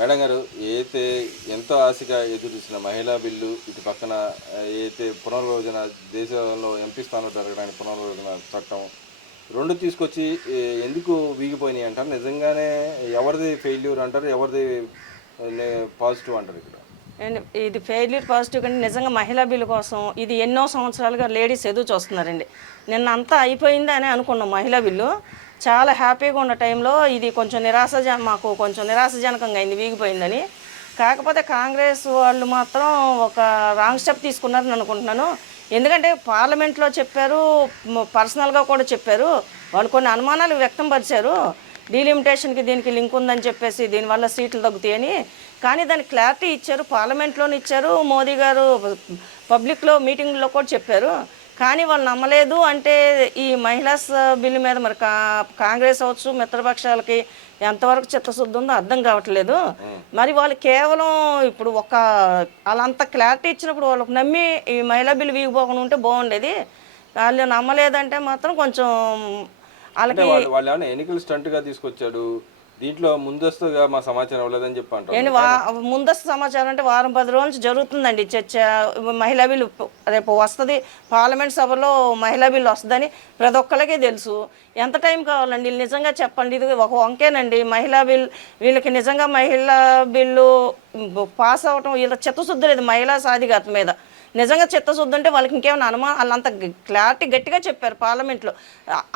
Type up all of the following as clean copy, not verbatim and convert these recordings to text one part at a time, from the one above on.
Madam గారు, ఏదైతే ఎంతో ఆశగా ఎదురు చూసిన మహిళా బిల్లు, ఇటు పక్కన ఏదైతే పునర్విభజన దేశంలో ఎంపీ స్థానాలు పెరగడానికి పునర్విభజన చట్టం 2 తీసుకొచ్చి ఎందుకు వీగిపోయినాయి అంటారు? నిజంగానే ఎవరిది ఫెయిల్యూర్ అంటారు? ఎవరిది పాజిటివ్ అంటారు ఇక్కడ? అండ్ ఇది ఫెయిల్యూర్ పాజిటివ్ కంటే నిజంగా మహిళా బిల్లు కోసం ఇది ఎన్నో సంవత్సరాలుగా లేడీస్ ఎదురు చూస్తున్నారండి. నిన్న అంతా అయిపోయింది అని అనుకున్నాం. మహిళా బిల్లు చాలా హ్యాపీగా ఉన్న టైంలో ఇది కొంచెం మాకు కొంచెం నిరాశజనకంగా అయింది, వీగిపోయిందని. కాకపోతే కాంగ్రెస్ వాళ్ళు మాత్రం ఒక రాంగ్ స్టెప్ తీసుకున్నారని అనుకుంటున్నాను. ఎందుకంటే పార్లమెంట్లో చెప్పారు, పర్సనల్గా కూడా చెప్పారు. వాళ్ళు కొన్ని అనుమానాలు వ్యక్తం పరిచారు, డీలిమిటేషన్కి దీనికి లింక్ ఉందని చెప్పేసి, దీనివల్ల సీట్లు తగ్గుతాయని. కానీ దానికి క్లారిటీ ఇచ్చారు, పార్లమెంట్లోని ఇచ్చారు, మోదీ గారు పబ్లిక్లో మీటింగ్లో కూడా చెప్పారు. కానీ వాళ్ళు నమ్మలేదు. అంటే ఈ మహిళాస్ బిల్లు మీద మరి కాంగ్రెస్ అవచ్చు, మిత్రపక్షాలకి ఎంతవరకు చిత్తశుద్ధి ఉందో అర్థం కావట్లేదు. మరి వాళ్ళు కేవలం ఇప్పుడు వాళ్ళంత క్లారిటీ ఇచ్చినప్పుడు వాళ్ళకి నమ్మి ఈ మహిళా బిల్లు వీగిపోకుండా ఉంటే బాగుండేది. వాళ్ళు నమ్మలేదంటే మాత్రం కొంచెం వాళ్ళకి వాళ్ళు ఏమైనా ఎన్నికల స్టంట్గా తీసుకొచ్చాడు, దీంట్లో ముందస్తుగా మా సమాచారం ఇవ్వలేదని చెప్పి అంటారు. ముందస్తు సమాచారం అంటే వారం 10 రోజుల నుంచి జరుగుతుందండి చర్చ. మహిళా బిల్లు రేపు వస్తుంది, పార్లమెంట్ సభలో మహిళా బిల్లు వస్తుందని ప్రతి ఒక్కరికి తెలుసు. ఎంత టైం కావాలండి? వీళ్ళు నిజంగా చెప్పండి, ఇది ఒక వంకేనండి మహిళా బిల్. వీళ్ళకి నిజంగా మహిళా బిల్లు పాస్ అవ్వటం వీళ్ళ చిత్తశుద్ధి లేదు మహిళా సాధికారత మీద. నిజంగా చిత్తశుద్ధి అంటే వాళ్ళకి ఇంకేమైనా అనుమానం, వాళ్ళు అంత క్లారిటీ గట్టిగా చెప్పారు పార్లమెంట్లో.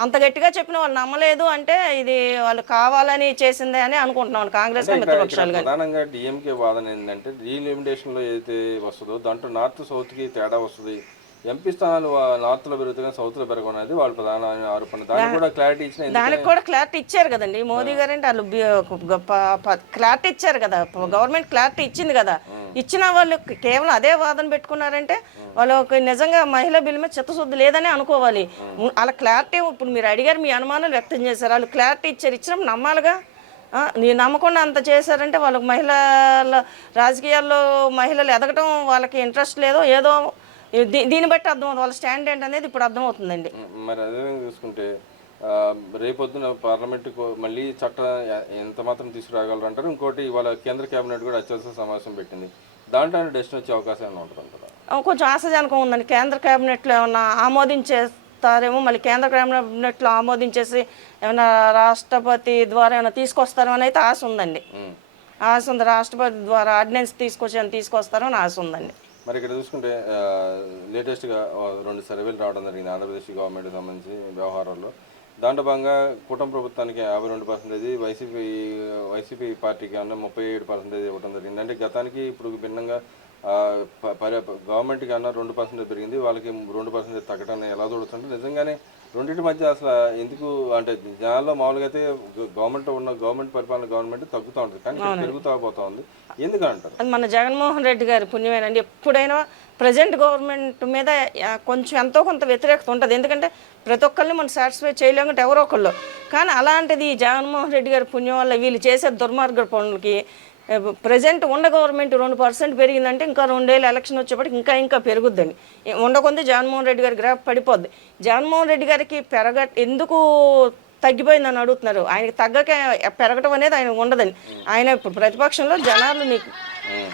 అంత గట్టిగా చెప్పిన వాళ్ళు నమ్మలేదు అంటే ఇది వాళ్ళు కావాలని చేసిందే అని అనుకుంటున్నాను కాంగ్రెస్ మిత్రపక్షాలు. ప్రధానంగా డిఎంకే వాదన ఏంటంటే రీలిమిటేషన్లో ఏదైతే వస్తుందో దాంట్లో నార్త్ సౌత్కి తేడా వస్తుంది, ఎంపీ స్థానాలు నార్త్లో పెరుగుతుంది సౌత్లో పెరగనేది వాళ్ళ ప్రధాన ఆరోపణ. దానికి కూడా క్లారిటీ ఇచ్చిన, దానికి కూడా క్లారిటీ ఇచ్చారు కదండి మోదీ గారు. అంటే వాళ్ళు క్లారిటీ ఇచ్చారు కదా, గవర్నమెంట్ క్లారిటీ ఇచ్చింది కదా. ఇచ్చిన వాళ్ళు కేవలం అదే వాదన పెట్టుకున్నారంటే వాళ్ళకి నిజంగా మహిళా బిల్లు మీద చిత్తశుద్ధి లేదని అనుకోవాలి. వాళ్ళ క్లారిటీ ఇప్పుడు మీరు అడిగారు, మీ అనుమానాలు వ్యక్తం చేశారు, వాళ్ళు క్లారిటీ ఇచ్చారు, ఇచ్చినప్పుడు నమ్మాలిగా. నేను నమ్మకుండా అంత చేశారంటే వాళ్ళకి మహిళల రాజకీయాల్లో మహిళలు ఎదగటం వాళ్ళకి ఇంట్రెస్ట్ లేదో ఏదో దీన్ని బట్టి అర్థమవుతుంది వాళ్ళ స్టాండ్ ఏంటనేది ఇప్పుడు అర్థమవుతుందండి. మరి అదే చూసుకుంటే రేపొద్దున పార్లమెంటుకు మళ్ళీ చట్టం ఎంత మాత్రం తీసుకురాగలరు అంటారు. ఇంకోటి ఇవాళ కేంద్ర కేబినెట్ కూడా అత్యవసర సమావేశం పెట్టింది, దాంట్లో డెసిషన్ వచ్చే అవకాశం ఏమైనా ఉంటుంది అంటారా? కొంచెం ఆశాజనకం ఉందండి. కేంద్ర కేబినెట్లో ఏమన్నా ఆమోదించేస్తారేమో, మళ్ళీ కేంద్ర కేబినెట్లో ఆమోదించేసి ఏమైనా రాష్ట్రపతి ద్వారా ఏమైనా తీసుకొస్తారని అయితే ఆశ ఉందండి. ఆశ ఉంది, రాష్ట్రపతి ద్వారా ఆర్డినెన్స్ తీసుకొస్తారని ఆశ ఉందండి. మరి ఇక్కడ చూసుకుంటే లేటెస్ట్గా 2 సర్వేలు రావడం జరిగింది ఆంధ్రప్రదేశ్ గవర్నమెంట్కి సంబంధించి వ్యవహారాల్లో. దాంట్లో భాగంగా కూటమి ప్రభుత్వానికి 52%, వైసీపీ పార్టీకి ఏమన్నా 37% ఇవ్వడం జరిగింది. అంటే గతానికి ఇప్పుడు భిన్నంగా గవర్నమెంట్కి అన్న 2% పెరిగింది, వాళ్ళకి 2% తగ్గడాన్ని ఎలా చూడొచ్చు? నిజంగానే రెండింటి మధ్య అసలు ఎందుకు అంటే జనాల్లో మామూలుగా అయితే గవర్నమెంట్ పరిపాలన గవర్నమెంట్ తగ్గుతూ ఉంటుంది, కానీ పెరుగుతూ పోతా ఉంది, ఎందుకంటారు? అది మన జగన్మోహన్ రెడ్డి గారి పుణ్యమేనండి. ఎప్పుడైనా ప్రజెంట్ గవర్నమెంట్ మీద కొంచెం ఎంతో కొంత వ్యతిరేకత ఉంటుంది, ఎందుకంటే ప్రతి ఒక్కరిని మనం సాటిస్ఫై చేయలేకుంటే ఎవరో ఒకళ్ళు. కానీ అలాంటిది జగన్మోహన్ రెడ్డి గారి పుణ్యం వల్ల వీళ్ళు చేసే దుర్మార్గ పనులకి ప్రజెంట్ ఉన్న గవర్నమెంట్ 2% పెరిగిందంటే ఇంకా 2 ఏళ్ళు ఎలక్షన్ వచ్చేప్పటికి ఇంకా పెరుగుద్దని ఉండకొంది జగన్మోహన్ రెడ్డి గారి గ్రాఫ్ పడిపోద్ది. జగన్మోహన్ రెడ్డి గారికి ఎందుకు తగ్గిపోయిందని అడుగుతున్నారు. ఆయనకి పెరగటం అనేది ఆయన ఉండదని. ఆయన ఇప్పుడు ప్రతిపక్షంలో జనాలు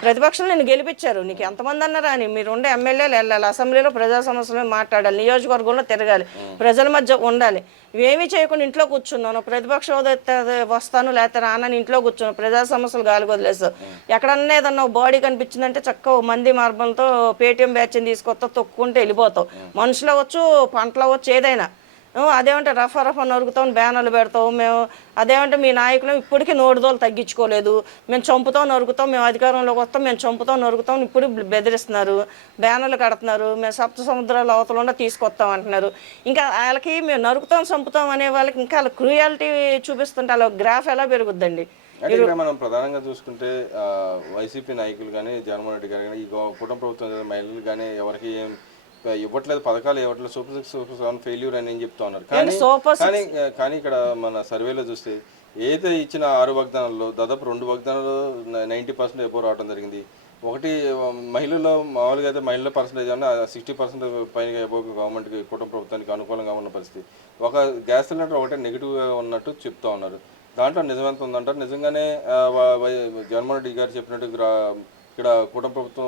ప్రతిపక్షంలో నేను గెలిపించారు, నీకు ఎంతమంది అన్నారా అని. మీరు ఉండే ఎమ్మెల్యేలు వెళ్ళాలి, అసెంబ్లీలో ప్రజా సమస్యలు మాట్లాడాలి, నియోజకవర్గంలో తిరగాలి, ప్రజల మధ్య ఉండాలి. ఇవేమీ చేయకుండా ఇంట్లో కూర్చున్నాను, ప్రతిపక్ష హోదా వస్తాను లేకపోతే రానని ఇంట్లో కూర్చున్నాను, ప్రజా సమస్యలు గాలి వదిలేస్తావు. ఎక్కడన్నా ఏదన్నా బాడీ కనిపించిందంటే చక్కగా మంది మార్గంతో పేటీఎం బ్యాచ్ని తీసుకొస్తా తొక్కుంటే వెళ్ళిపోతావు. మనుషులు అవ్వచ్చు, పంటలు అవ్వచ్చు, ఏదైనా. అదేమంటే రఫా నరుకుతాం, బ్యానర్లు పెడతావు. మేము అదేమంటే మీ నాయకులు ఇప్పటికీ నోడుదోలు తగ్గించుకోలేదు, మేము చంపుతాం నరుకుతాం, మేము అధికారంలోకి వస్తాం, మేము చంపుతాం నరుకుతాం, ఇప్పుడు బెదిరిస్తున్నారు, బ్యానర్లు కడుతున్నారు, మేము సప్త సముద్రాల అవతల తీసుకొస్తాం అంటున్నారు. ఇంకా వాళ్ళకి మేము నరుకుతాం చంపుతాం అనే వాళ్ళకి ఇంకా వాళ్ళ క్రూయాలిటీ చూపిస్తుంటే వాళ్ళ గ్రాఫ్ ఎలా పెరుగుద్దండి. ఇక్కడ మనం ప్రధానంగా చూసుకుంటే వైసీపీ నాయకులు కానీ జగన్మోహన్ రెడ్డి గారు కానీ ఈ కుటుంబ ప్రభుత్వం మహిళలు కానీ ఎవరికి ఏం ఇవ్వట్లేదు, పథకాలు ఇవ్వట్లేదు, సూపర్ 6 సూపర్ 7 ఫెయిల్యూర్ అని చెప్తా ఉన్నారు. కానీ ఇక్కడ మన సర్వేలో చూస్తే ఏదైతే ఇచ్చిన 6 వాగ్దానాల్లో దాదాపు 2 వాగ్దానాలు 90% ఎబో రావడం జరిగింది. ఒకటి మహిళల్లో మామూలుగా అయితే మహిళల పర్సంటేజ్ అన్న 60% పైన ఎబో గవర్నమెంట్కి కుటుంబ ప్రభుత్వానికి అనుకూలంగా ఉన్న పరిస్థితి. ఒక గ్యాస్ సిలిండర్ ఒకటే నెగిటివ్గా ఉన్నట్టు చెప్తా ఉన్నారు. దాంట్లో నిజమెంత ఉందంటారు? నిజంగానే జగన్మోహన్ రెడ్డి గారు చెప్పినట్టు ఇక్కడ కూటమి ప్రభుత్వం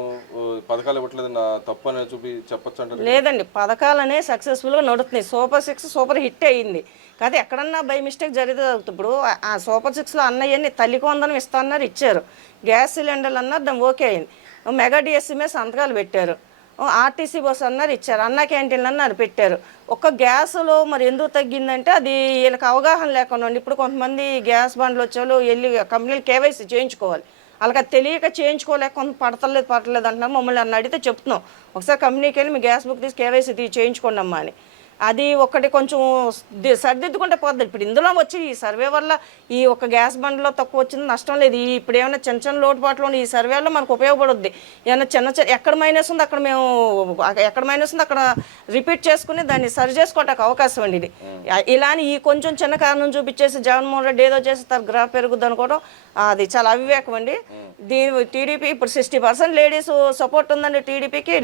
పథకాలు ఇవ్వట్లేదు తప్పు అనేది చెప్పొచ్చు అంటారు? లేదండి, పథకాలనే సక్సెస్ఫుల్గా నడుస్తున్నాయి. సూపర్ 6 సూపర్ హిట్ అయ్యింది. కాదు ఎక్కడన్నా బై మిస్టేక్ జరిగితే ఇప్పుడు ఆ సూపర్ 6లో అన్నయ్యని తల్లికి వందనం ఇస్తున్నారు, ఇచ్చారు. గ్యాస్ సిలిండర్లు అన్నారు, దాన్ని ఓకే అయింది. మెగా డిఎస్సీ మీద సంతకాలు పెట్టారు. ఆర్టీసీ బస్సు అన్నారు, ఇచ్చారు. అన్న క్యాంటీన్లు అన్నారు, పెట్టారు. ఒక్క గ్యాస్లో మరి ఎందుకు తగ్గిందంటే అది వీళ్ళకి అవగాహన లేకుండా ఉండి ఇప్పుడు కొంతమంది గ్యాస్ బండ్లు వచ్చేవాళ్ళు వెళ్ళి కంపెనీలు కేవైసీ చేయించుకోవాలి. వాళ్ళకి అది తెలియక చేయించుకోలేక కొంత పడతలేదు అంటున్నారు. మమ్మల్ని అన్న అడిగితే చెప్తున్నాం, ఒకసారి కంపెనీకి వెళ్ళి మీ గ్యాస్ బుక్ తీసి కేవైసీ చేయించుకోండి అమ్మా అని. అది ఒకటి కొంచెం సర్దిద్దుకుంటే పోద్ది. ఇప్పుడు ఇందులో వచ్చి ఈ సర్వే వల్ల ఈ ఒక గ్యాస్ బండ్లో తక్కువ వచ్చింది, నష్టం లేదు. ఇప్పుడు ఏమైనా చిన్న చిన్న లోటుపాట్లు ఈ సర్వేలో మనకు ఉపయోగపడుద్ది. ఏమైనా ఎక్కడ మైనస్ ఉంది అక్కడ మేము ఎక్కడ మైనస్ ఉంది అక్కడ రిపీట్ చేసుకుని దాన్ని సరి చేసుకోవటానికి అవకాశం అండి ఇది. ఇలా అని ఈ కొంచెం చిన్న కారణం చూపించేసి జగన్మోహన్ రెడ్డి ఏదో చేసి తన గ్రాఫ్ పెరుగుద్ది అనుకోవడం అది చాలా అవివేకం అండి. టీడీపీ ఇప్పుడు 60% లేడీస్ సపోర్ట్ ఉందండి టీడీపీకి.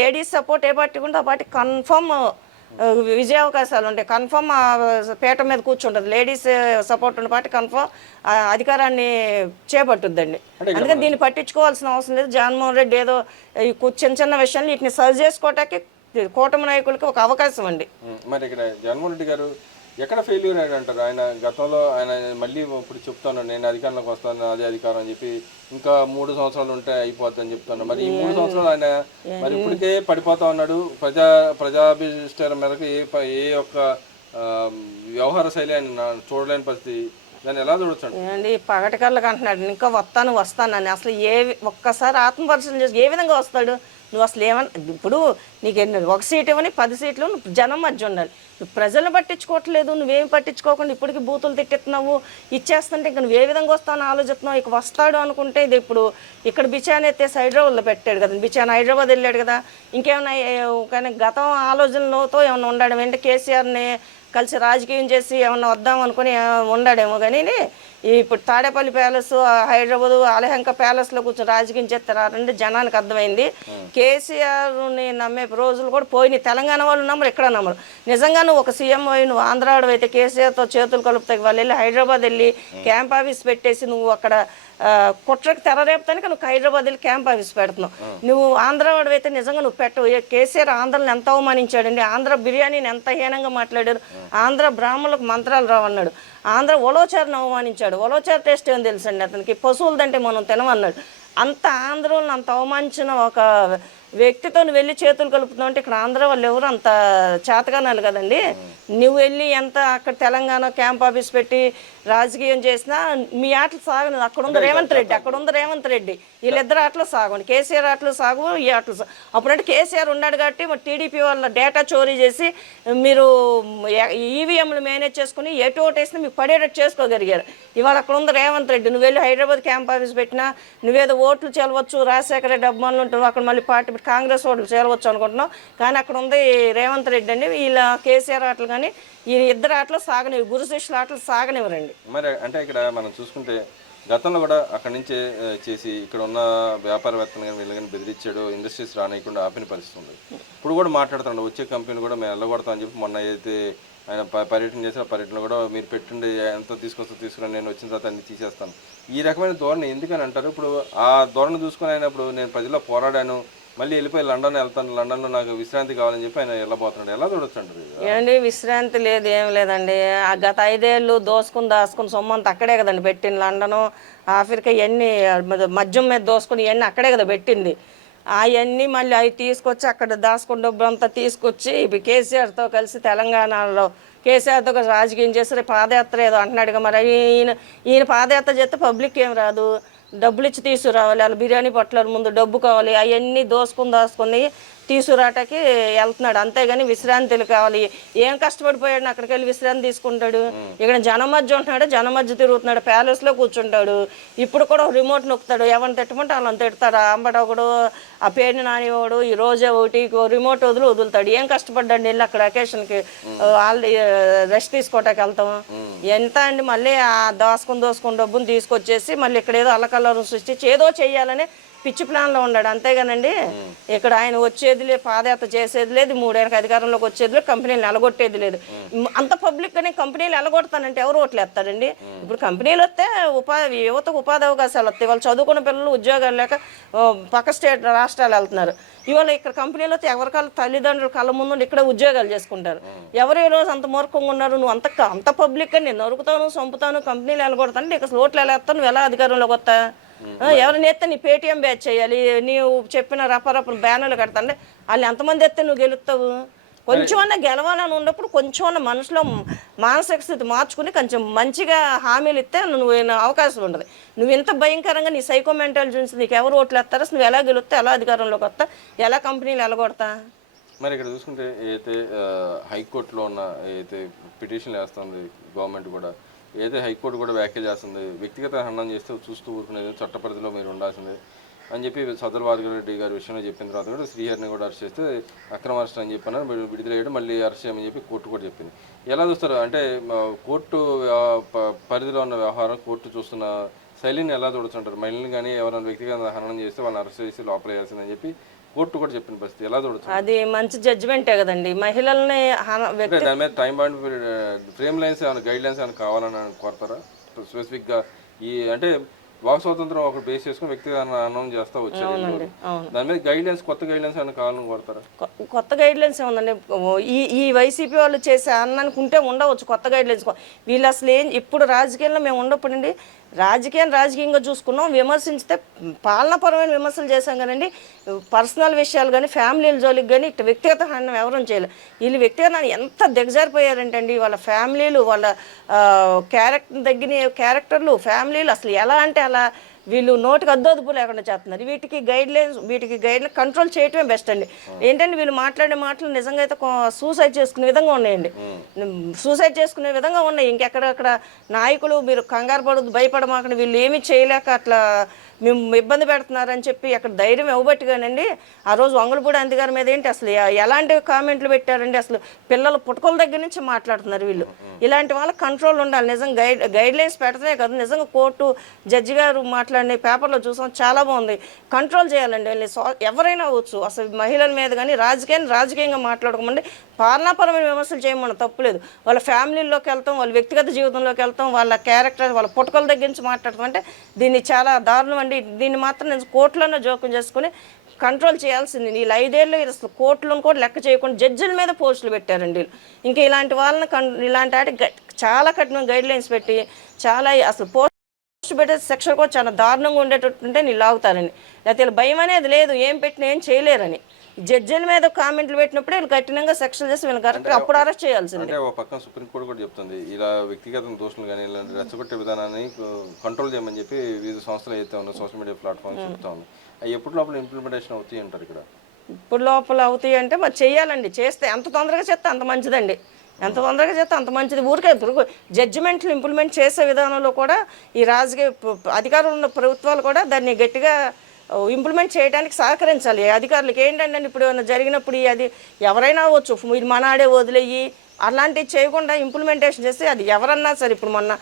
లేడీస్ సపోర్ట్ ఏ పార్టీకి ఉంటే ఆ పార్టీ కన్ఫర్మ్ విజయావకాశాలు ఉంటాయి. కన్ఫర్మ్ పీట మీద కూర్చుంటుంది. లేడీస్ సపోర్ట్ ఉన్న పార్టీ కన్ఫర్మ్ అధికారాన్ని చేపట్టుద్దండి. అందుకని దీన్ని పట్టించుకోవాల్సిన అవసరం లేదు. జగన్మోహన్ రెడ్డి ఏదో చిన్న చిన్న విషయాలు వీటిని సరి చేసుకోవటానికి కూటమి నాయకులకి ఒక అవకాశం అండి. మరి ఇక్కడ జగన్మోహన్ రెడ్డి గారు ఎక్కడ ఫెయిల్యూర్ అయ్యాడు అంటారు? ఆయన గతంలో ఆయన మళ్ళీ ఇప్పుడు చెప్తాను నేను అధికారంలోకి వస్తాను, అదే అధికారం అని చెప్పి ఇంకా 3 సంవత్సరాలు ఉంటే అయిపోద్ది అని చెప్తాను. మరి ఈ 3 సంవత్సరాలు ఆయన మరి ఇప్పటికే పడిపోతా ఉన్నాడు. ప్రజాభిష్టాల మేరకు ఏ ఒక్క వ్యవహార శైలి ఆయన చూడలేని పరిస్థితి. దాన్ని ఎలా చూడొచ్చు అండి? పగటి కళ్ళకి అంటున్నాడు ఇంకా వస్తానని. అసలు ఒక్కసారి ఆత్మపరిశీలన చేసి ఏ విధంగా వస్తాడు? నువ్వు అసలు ఇప్పుడు నీకు ఒక సీట్ ఇవ్వని 10 సీట్లు జనం మధ్య ఉండాలి. నువ్వు ప్రజలను పట్టించుకోవట్లేదు, నువ్వేం పట్టించుకోకుండా ఇప్పటికి బూతులు తిట్టెత్తున్నావు, ఇచ్చేస్తుంటే ఇంకా నువ్వు ఏ విధంగా వస్తావు ఆలోచిస్తున్నావు. ఇక వస్తాడు అనుకుంటే ఇది ఇప్పుడు ఇక్కడ బిచాన్ ఎత్తేసి హైదరాబాద్లో పెట్టాడు కదా, బిచాన్ హైదరాబాద్ వెళ్ళాడు కదా. ఇంకేమైనా కానీ గతం ఆలోచనలతో ఏమైనా ఉండడం ఏంటి? కేసీఆర్ని కలిసి రాజకీయం చేసి ఏమన్నా వద్దాం అనుకుని ఉండాడేమో. కానీ ఇప్పుడు తాడేపల్లి ప్యాలెస్, హైదరాబాద్ అలహంక ప్యాలెస్లో కూర్చొని రాజకీయం చేస్తారంటే జనానికి అర్థమైంది. కేసీఆర్ని నమ్మే రోజులు కూడా పోయినాయి. తెలంగాణ వాళ్ళు నమ్మరు, ఎక్కడ నమ్మరు. నిజంగా నువ్వు ఒక సీఎం అయి నువ్వు ఆంధ్రాడు అయితే కేసీఆర్తో చేతులు కలుపుతాయి. వాళ్ళు వెళ్ళి హైదరాబాద్ వెళ్ళి క్యాంప్ ఆఫీస్ పెట్టేసి నువ్వు అక్కడ కుట్రకు తెర రేపుతానికి నువ్వు హైదరాబాద్ వెళ్ళి క్యాంప్ ఆఫీస్ పెడుతున్నావు. నువ్వు ఆంధ్రావాడు అయితే నిజంగా నువ్వు పెట్టవు. కేసీఆర్ ఆంధ్రని ఎంత అవమానించాడండి, ఆంధ్ర బిర్యానీని ఎంత హీనంగా మాట్లాడారు, ఆంధ్ర బ్రాహ్మణులకు మంత్రాలు రావన్నాడు, ఆంధ్ర ఉలవచారుని అవమానించాడు. ఉలవచారు టేస్ట్ ఏమో తెలుసండి అతనికి, పశువులదంటే మనం తినమన్నాడు. అంత ఆంధ్రలో అంత అవమానించిన ఒక వ్యక్తితో నువ్వు వెళ్ళి చేతులు కలుపుతున్నావు అంటే ఇక్కడ ఆంధ్ర వాళ్ళు ఎవరు అంత చేతగానాలి కదండి. నువ్వు వెళ్ళి ఎంత అక్కడ తెలంగాణ క్యాంప్ ఆఫీస్ పెట్టి రాజకీయం చేసినా మీ ఆటలు సాగను. అక్కడ ఉంది రేవంత్ రెడ్డి వీళ్ళిద్దరు ఆటలు సాగండి. కేసీఆర్ ఆటలు సాగు, ఈ ఆటలు సాగు. అప్పుడంటే కేసీఆర్ ఉన్నాడు కాబట్టి టీడీపీ వాళ్ళ డేటా చోరీ చేసి మీరు ఈవీఎంలు మేనేజ్ చేసుకుని ఎటు ఓటేసినా మీకు పడేటట్టు చేసుకోగలిగారు. ఇవాళ అక్కడ ఉంది రేవంత్ రెడ్డి. నువ్వు వెళ్ళి హైదరాబాద్ క్యాంప్ ఆఫీస్ పెట్టినా నువ్వేదో ఓట్లు చెలవచ్చు, రాజశేఖర రెడ్డి అభిమానులు ఉంటావు, అక్కడ మళ్ళీ పార్టీ కాంగ్రెస్ ఓట్లు చేరవచ్చు అనుకుంటున్నావు. కానీ అక్కడ ఉంది రేవంత్ రెడ్డి అండి. వీళ్ళ కేసీఆర్ ఆటలు కానీ ఈ ఇద్దరు ఆటలు సాగనివ్వరు, గురు శిష్యుల ఆటలు సాగనివ్వరండి. మరి అంటే ఇక్కడ మనం చూసుకుంటే గతంలో కూడా అక్కడి నుంచే చేసి ఇక్కడ ఉన్న వ్యాపారవేత్తలు కానీ వీళ్ళు కానీ బెదిరించాడు, ఇండస్ట్రీస్ రానియకుండా ఆపిన పరిస్థితి ఉంది. ఇప్పుడు కూడా మాట్లాడుతున్నాడు, వచ్చే కంపెనీ కూడా మేము వెళ్ళగొడతామని చెప్పి మొన్న అయితే ఆయన పర్యటన చేసిన పర్యటన కూడా మీరు పెట్టండి ఎంత తీసుకుని నేను వచ్చిన తర్వాత అన్ని తీసేస్తాను. ఈ రకమైన ధోరణి ఎందుకని అంటారు? ఇప్పుడు ఆ ధోరణి చూసుకుని ఆయన ఇప్పుడు నేను ప్రజల్లో పోరాడాను, మళ్ళీ వెళ్ళిపోయి లండన్ వెళ్తాను, లండన్లో నాకు విశ్రాంతి కావాలని చెప్పి ఆయన వెళ్ళబోతున్నాడు. ఎలా చూడొచ్చు అంటారు? ఏమండి విశ్రాంతి లేదు, ఏం లేదండి. ఆ గత 5 ఏళ్ళు దాచుకుని సొమ్మంతా అక్కడే కదండి పెట్టింది. లండను, ఆఫ్రికా ఇవన్నీ మద్యం మీద దోసుకుని ఇవన్నీ అక్కడే కదా పెట్టింది. అవన్నీ మళ్ళీ అవి తీసుకొచ్చి అక్కడ దాచుకున్న డబ్బు అంతా తీసుకొచ్చి కేసీఆర్తో కలిసి తెలంగాణలో కేసీఆర్తో కలిసి రాజకీయం చేసి రేపు పాదయాత్ర ఏదో అంటున్నాడుగా. మరి ఈయన పాదయాత్ర చేస్తే పబ్లిక్ ఏం రాదు, డబ్బులు ఇచ్చి తీసుకురావాలి. వాళ్ళు బిర్యానీ పొట్లాల ముందు డబ్బు కావాలి, అవన్నీ దాచుకుని తీసుకురాటకి వెళ్తున్నాడు. అంతేగాని విశ్రాంతులు కావాలి. ఏం కష్టపడిపోయాడు అక్కడికి వెళ్ళి విశ్రాంతి తీసుకుంటాడు? ఇక్కడ జనం మధ్య ఉంటున్నాడు, జనం మధ్య తిరుగుతున్నాడు, ప్యాలెస్లో కూర్చుంటాడు. ఇప్పుడు కూడా రిమోట్ నొక్కుతాడు, ఎవరిని తిట్టమంటే వాళ్ళని తిడతాడు. అంబట ఒకడు, ఆ పేరుని నానివాడు, ఈ రోజే ఒకటి రిమోట్ వదులుతాడు. ఏం కష్టపడ్డాడు వెళ్ళి అక్కడ అకేషన్కి వాళ్ళు రెస్ట్ తీసుకోవటానికి వెళ్తాం. ఎంత అండి మళ్ళీ ఆ దోసుకుని డబ్బును తీసుకొచ్చేసి మళ్ళీ ఇక్కడ ఏదో అల్లకల్లరం సృష్టించి ఏదో చెయ్యాలని పిచ్చి ప్లాన్లో ఉన్నాడు. అంతేగానండి ఇక్కడ ఆయన వచ్చేది వెళ్ళేది లేదు, పాదయాత్ర చేసేది లేదు, 3 ఏళ్ళకి అధికారంలోకి వచ్చేది లేదు, కంపెనీలు నెలగొట్టేది లేదు. అంత పబ్లిక్గానే కంపెనీలు ఎలగొడతానంటే ఎవరు ఓట్లు వేస్తారండి? ఇప్పుడు కంపెనీలు వస్తే యువతకు ఉపాధి అవకాశాలు వస్తాయి. వాళ్ళు చదువుకున్న పిల్లలు ఉద్యోగాలు లేక పక్క రాష్ట్రాలు వెళ్తున్నారు. ఇవాళ ఇక్కడ కంపెనీలు వస్తే ఎవరికాల తల్లిదండ్రులు కళ్ళ ముందు ఇక్కడ ఉద్యోగాలు చేసుకుంటారు. ఎవరు ఈ రోజు అంత మూర్ఖంగా ఉన్నారు? నువ్వు అంత పబ్లిక్గా నేను నరుకుతాను, చంపుతాను, కంపెనీలు ఎలగొడతాను, నీకు అసలు ఓట్లు ఎలా వేస్తాను, నువ్వు ఎలా అధికారంలోకి వస్తా? ఎవరిని ఎత్తే నీ పేటీఎం బ్యాచ్ చేయాలి, నీవు చెప్పిన రపరప బ్యానర్లు కడతాంటే వాళ్ళు ఎంతమంది ఎత్తే నువ్వు గెలుస్తావు? కొంచెమన్నా గెలవాలని ఉన్నప్పుడు కొంచెమన్నా మనసులో మానసిక స్థితి మార్చుకుని కొంచెం మంచిగా హామీలు ఇస్తే నువ్వు అవకాశం ఉండదు. నువ్వు ఇంత భయంకరంగా నీ సైకో మెంటల్ చూసి నీకు ఎవరు ఓట్లు వేస్తారో, నువ్వు ఎలా గెలుస్తా, ఎలా అధికారంలోకి వస్తా, ఎలా కంపెనీలు ఎలగొడతా? మరి ఇక్కడ చూసుకుంటే ఏదైతే హైకోర్టులో ఉన్న ఏదైతే పిటిషన్లు వేస్తుంది గవర్నమెంట్ కూడా, ఏదైతే హైకోర్టు కూడా వ్యాఖ్య చేస్తుంది, వ్యక్తిగత హననం చేస్తే చూస్తూ ఊరుకునేది, చట్ట పరిధిలో మీరు ఉండాల్సిందే అని చెప్పి సదర్ భార్గవరెడ్డి గారి విషయంలో చెప్పిన తర్వాత కూడా శ్రీహరిని కూడా అరెస్ట్ చేస్తే అక్రమ అరెస్ట్ అని చెప్పన్నారు, విడుదల చేయడం మళ్ళీ అరెస్ట్ చేయమని చెప్పి కోర్టు కూడా చెప్పింది. ఎలా చూస్తారు అంటే కోర్టు పరిధిలో ఉన్న వ్యవహారం కోర్టు చూస్తున్న శైలిని ఎలా చూడొచ్చుంటారు? మహిళలు కానీ ఎవరైనా వ్యక్తిగత హననం చేస్తే వాళ్ళని అరెస్ట్ చేసి లోపల వేయాల్సిందని చెప్పి కోర్టు కూడా చెప్పిన పరిస్థితి ఎలా చూడొచ్చు? అది మంచి జడ్జిమెంటే కదండి. మహిళల్ని దాని మీద టైం బాండ్ ఫ్రేమ్ లైన్స్ ఏమైనా గైడ్ లైన్స్ ఏమైనా కావాలని కోరతారా స్పెసిఫిక్గా? ఈ అంటే వాక్ స్వాతంత్రం ఒకటి బేస్ చేసుకుని వ్యక్తిగత హననం చేస్తా వచ్చారు, దాని మీద గైడ్ లైన్స్, కొత్త గైడ్ లైన్స్ ఏమైనా కావాలని కోరతారా? కొత్త గైడ్ లైన్స్ ఏముందండి? ఈ వైసీపీ వాళ్ళు చేసే అన్నానికి ఉంటే ఉండవచ్చు కొత్త గైడ్ లైన్స్. వీళ్ళు అసలు ఇప్పుడు రాజకీయాల్లో మేము ఉండప్పుడండి రాజకీయంగా చూసుకున్నాం, విమర్శించితే పాలనాపరమైన విమర్శలు చేశాం కానండి, పర్సనల్ విషయాలు కానీ ఫ్యామిలీల జోలికి కానీ ఇట్లా వ్యక్తిగత హననం ఎవరూ చేయలేదు. వీళ్ళు వ్యక్తిగత ఎంత దిగజారిపోయారంటే అండి, వాళ్ళ ఫ్యామిలీలు, వాళ్ళ క్యారెక్టర్లు, ఫ్యామిలీలు అసలు ఎలా అంటే అలా వీళ్ళు నోటికి అద్దోదుపు లేకుండా చేస్తున్నారు. వీటికి గైడ్ కంట్రోల్ చేయటమే బెస్ట్ అండి. ఏంటంటే వీళ్ళు మాట్లాడే మాటలు నిజంగా అయితే సూసైడ్ చేసుకునే విధంగా ఉన్నాయండి, సూసైడ్ చేసుకునే విధంగా ఉన్నాయి. ఇంకెక్కడక్కడ నాయకులు మీరు కంగారు పడదు, భయపడమాకండి, వీళ్ళు ఏమీ చేయలేక అట్లా మేము ఇబ్బంది పెడుతున్నారని చెప్పి అక్కడ ధైర్యం ఇవ్వబట్టిగానండి. ఆ రోజు వంగలపూడి అందిగారి మీద ఏంటి అసలు ఎలాంటి కామెంట్లు పెట్టారండి? అసలు పిల్లలు పుట్టుకల దగ్గర నుంచి మాట్లాడుతున్నారు వీళ్ళు. ఇలాంటి వాళ్ళకి కంట్రోల్ ఉండాలి. నిజంగా గైడ్ లైన్స్ పెడతానే కదా, నిజంగా కోర్టు జడ్జి గారు మాట్లాడిన పేపర్లో చూసాం, చాలా బాగుంది. కంట్రోల్ చేయాలండి వీళ్ళని. ఎవరైనా అవ్వచ్చు, అసలు మహిళల మీద కానీ రాజకీయంగా మాట్లాడకమండి, పాలనాపరమైన విమర్శలు చేయమని తప్పులేదు. వాళ్ళ ఫ్యామిలీలోకి వెళ్తాం, వాళ్ళ వ్యక్తిగత జీవితంలోకి వెళ్తాం, వాళ్ళ క్యారెక్టర్, వాళ్ళ పుట్టుకల దగ్గర నుంచి మాట్లాడతాం అంటే దీన్ని చాలా దారుణం అండి. దీన్ని మాత్రం నేను కోర్టులోనే జోక్యం చేసుకుని కంట్రోల్ చేయాల్సింది. వీళ్ళు 5 ఏళ్ళు అసలు కోర్టులను కూడా లెక్క చేయకుండా జడ్జిల మీద పోస్టులు పెట్టారండి. ఇంకా ఇలాంటి వాళ్ళని ఇలాంటి వాటికి చాలా కఠిన గైడ్ లైన్స్ పెట్టి చాలా అసలు పోస్ట్ పెట్టే సెక్షన్ కూడా చాలా దారుణంగా ఉండేటట్టుంటే నీళ్ళు లాగుతారని, లేకపోతే భయం అనేది లేదు, ఏం పెట్టినా ఏం చేయలేరని. జడ్జిల మీద కామెంట్లు పెట్టినప్పుడు వీళ్ళు కఠినంగా సెక్షన్ చేసి వీళ్ళు కరెక్ట్ అప్పుడు అరెస్ట్ చేయాల్సింది. అంటే ఒక పక్కన సుప్రీంకోర్టు కూడా చెప్తుంది ఇలా వ్యక్తిగత దోషులు కానీ ఇలాంటి రెచ్చగొట్టే విధానాన్ని కంట్రోల్ చేయమని చెప్పి వివిధ సంస్థలు అయితే ఉన్నాయి, సోషల్ మీడియా ప్లాట్ఫామ్స్ చెప్తా ఉంది. అవి ఎప్పుడు లోపల ఇంప్లిమెంటేషన్ అవుతాయి అంటారు? ఇక్కడ ఇప్పుడు లోపల అవుతాయి అంటే మరి చెయ్యాలండి, చేస్తే ఎంత తొందరగా చేస్తే అంత మంచిదండి, ఎంత తొందరగా చేస్తే అంత మంచిది. ఊరికే జడ్జిమెంట్లు ఇంప్లిమెంట్ చేసే విధానంలో కూడా ఈ రాజకీయ అధికారం ఉన్న ప్రభుత్వాలు కూడా దాన్ని గట్టిగా ఇంప్లిమెంట్ చేయడానికి సహకరించాలి. అధికారులకు ఏంటంటే ఇప్పుడు ఏమైనా జరిగినప్పుడు అది ఎవరైనా అవ్వచ్చు, మీరు మనాడే వదిలేయి అలాంటివి చేయకుండా ఇంప్లిమెంటేషన్ చేస్తే అది ఎవరన్నా సరే. ఇప్పుడు మొన్న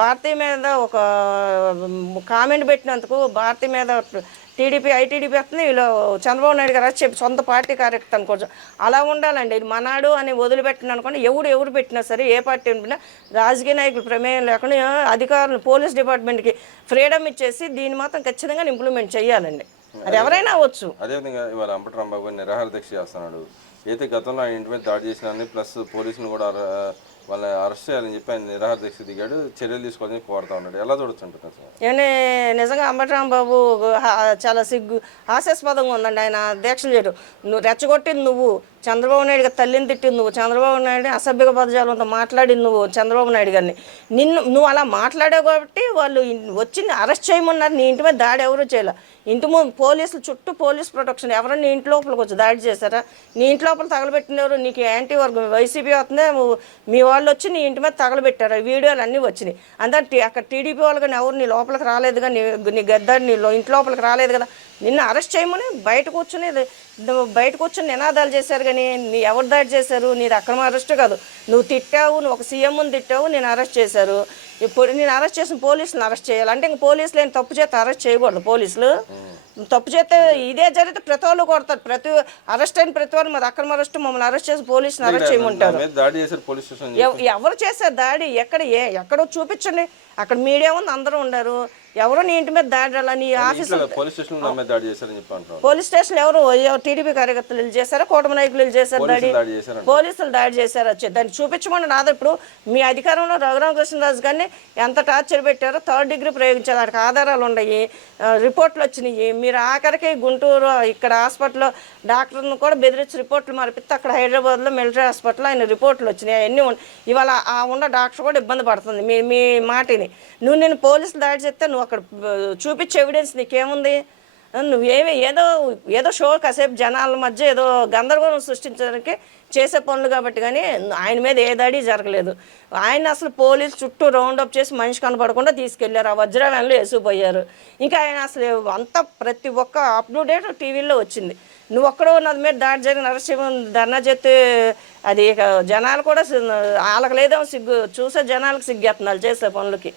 భారతీయ మీద ఒక కామెంట్ పెట్టినందుకు భారతీయ మీద ఐటీడీపీ వస్తుంది, వీళ్ళు చంద్రబాబు నాయుడు గారు చెప్పి సొంత పార్టీ కార్యకర్త అనుకోవచ్చు. అలా ఉండాలండి. ఇది మనాడు అని వదిలిపెట్టిన అనుకోండి, ఎవరు పెట్టినా సరే, ఏ పార్టీ ఉండినా రాజకీయ నాయకులు ప్రమేయం లేకుండా అధికారులు పోలీస్ డిపార్ట్మెంట్కి ఫ్రీడమ్ ఇచ్చేసి దీన్ని మాత్రం ఖచ్చితంగా ఇంప్లిమెంట్ చేయాలండి. అది ఎవరైనా అవ్వచ్చు. అదేవిధంగా ఇవాళ అంబటి రాంబాబు నిరాహార దీక్ష చేస్తున్నాడు. అయితే గతంలో ఆయన ఇంటి మీద దాడి చేసిన ప్లస్ పోలీసులు కూడా వాళ్ళని అరెస్ట్ చేయాలని చెప్పి ఆయన నిరాహార దీక్ష దిగాడు, చర్యలు తీసుకోవాలని కోరుతా ఉన్నాడు. ఎలా చూడొచ్చు అంటారు? ఏమంటే నిజంగా అంబటి రాంబాబు చాలా హాస్యాస్పదంగా ఉందండి ఆయన దీక్షలు చేయడం. నువ్వు రెచ్చగొట్టింది నువ్వు, చంద్రబాబు నాయుడు గారు తల్లిని తిట్టింది నువ్వు, చంద్రబాబు నాయుడు అసభ్య పదజాలంతో మాట్లాడింది నువ్వు, చంద్రబాబు నాయుడు గారిని నువ్వు అలా మాట్లాడావు కాబట్టి వాళ్ళు వచ్చి అరెస్ట్ చేయమన్నారు. నీ ఇంటి మీద దాడి ఎవరూ చేయలే. ఇంటి ముందు పోలీసులు చుట్టూ పోలీస్ ప్రొటెక్షన్, ఎవరైనా నీ ఇంటి లోపలికి వచ్చి దాడి చేశారా? నీ ఇంటి లోపల తగలబెట్టినవారు నీకు యాంటీ వర్గం వైసీపీ వస్తుందే, మీ వాళ్ళు వచ్చి నీ ఇంటి మీద తగలబెట్టారు, వీడియోలు అన్నీ వచ్చినాయి. అందరు అక్కడ టీడీపీ వాళ్ళు కానీ ఎవరు నీ లోపలికి రాలేదు, కానీ నీ గద్దారు నీ ఇంటి లోపలికి రాలేదు కదా. నిన్ను అరెస్ట్ చేయమని బయట కూర్చుని నినాదాలు చేశారు కానీ కానీ నీ ఎవరు దాడి చేశారు? నీది అక్రమ అరెస్ట్ కాదు. నువ్వు తిట్టావు, నువ్వు ఒక సీఎంని తిట్టావు, నేను అరెస్ట్ చేశారు. ఇప్పుడు నేను అరెస్ట్ చేసిన పోలీసులను అరెస్ట్ చేయాలి అంటే ఇంక పోలీసులు ఏం తప్పు చేస్తే అరెస్ట్ చేయకూడదు. పోలీసులు తప్పు చేస్తే ఇదే జరిగితే ప్రతి వాళ్ళు కొడతారు. ప్రతి అరెస్ట్ అయిన ప్రతి వాళ్ళు మాది అక్రమ అరెస్ట్, మమ్మల్ని అరెస్ట్ చేసి పోలీసులు అరెస్ట్ చేయమంటారు. దాడి చేశారు పోలీస్ స్టేషన్. ఎవరు చేశారు దాడి? ఎక్కడో చూపించండి. అక్కడ మీడియా ఉంది, అందరూ ఉన్నారు. ఎవరో నీ ఇంటి మీద దాడి అలా నీ ఆఫీస్ పోలీస్ స్టేషన్ దాడి చేశారని చెప్పి అంటారు. పోలీస్ స్టేషన్ ఎవరు టీడీపీ కార్యకర్తలు చేశారా, కూటమి నాయకులు చేశారు దాడి? పోలీసులు దాడి చేశారు. వచ్చి దాన్ని చూపించమని రాదు. ఇప్పుడు మీ అధికారంలో రఘురామకృష్ణరాజు గారిని ఎంత టార్చర్ పెట్టారో 3rd డిగ్రీ ప్రయోగించారు. దానికి ఆధారాలు ఉన్నాయి, రిపోర్ట్లు వచ్చినాయి. మీరు ఆఖరికి గుంటూరు ఇక్కడ హాస్పిటల్లో డాక్టర్ను కూడా బెదిరించి రిపోర్ట్లు మార్పిస్తే అక్కడ హైదరాబాద్లో మిలిటరీ హాస్పిటల్లో ఆయన రిపోర్ట్లు వచ్చినాయి. అవన్నీ ఇవాళ ఆ ఉన్న డాక్టర్ కూడా ఇబ్బంది పడుతుంది మీ మాటిని. నేను పోలీసులు దాడి చేస్తే నువ్వు అక్కడ చూపించే ఎవిడెన్స్ నీకేముంది? ఏదో షో కాసేపు జనాల మధ్య ఏదో గందరగోళం సృష్టించడానికి చేసే పనులు కాబట్టి, కానీ ఆయన మీద ఏ దాడి జరగలేదు. ఆయన అసలు పోలీసు చుట్టూ రౌండప్ చేసి మనిషి కనపడకుండా తీసుకెళ్లారు. ఆ వజ్ర వ్యాన్లో వేసుకుపోయారు. ఇంకా ఆయన అసలు అంతా ప్రతి ఒక్క అప్ టు డేట్ టీవీలో వచ్చింది. నువ్వు ఒక్కడో నా మీద దాడి జరిగిన అరెస్ట్ ధర్నా చేస్తే అది జనాలు కూడా వాళ్ళకి లేదేమో సిగ్గు, చూసే జనాలకు సిగ్గేస్తున్నారు చేసే పనులకి.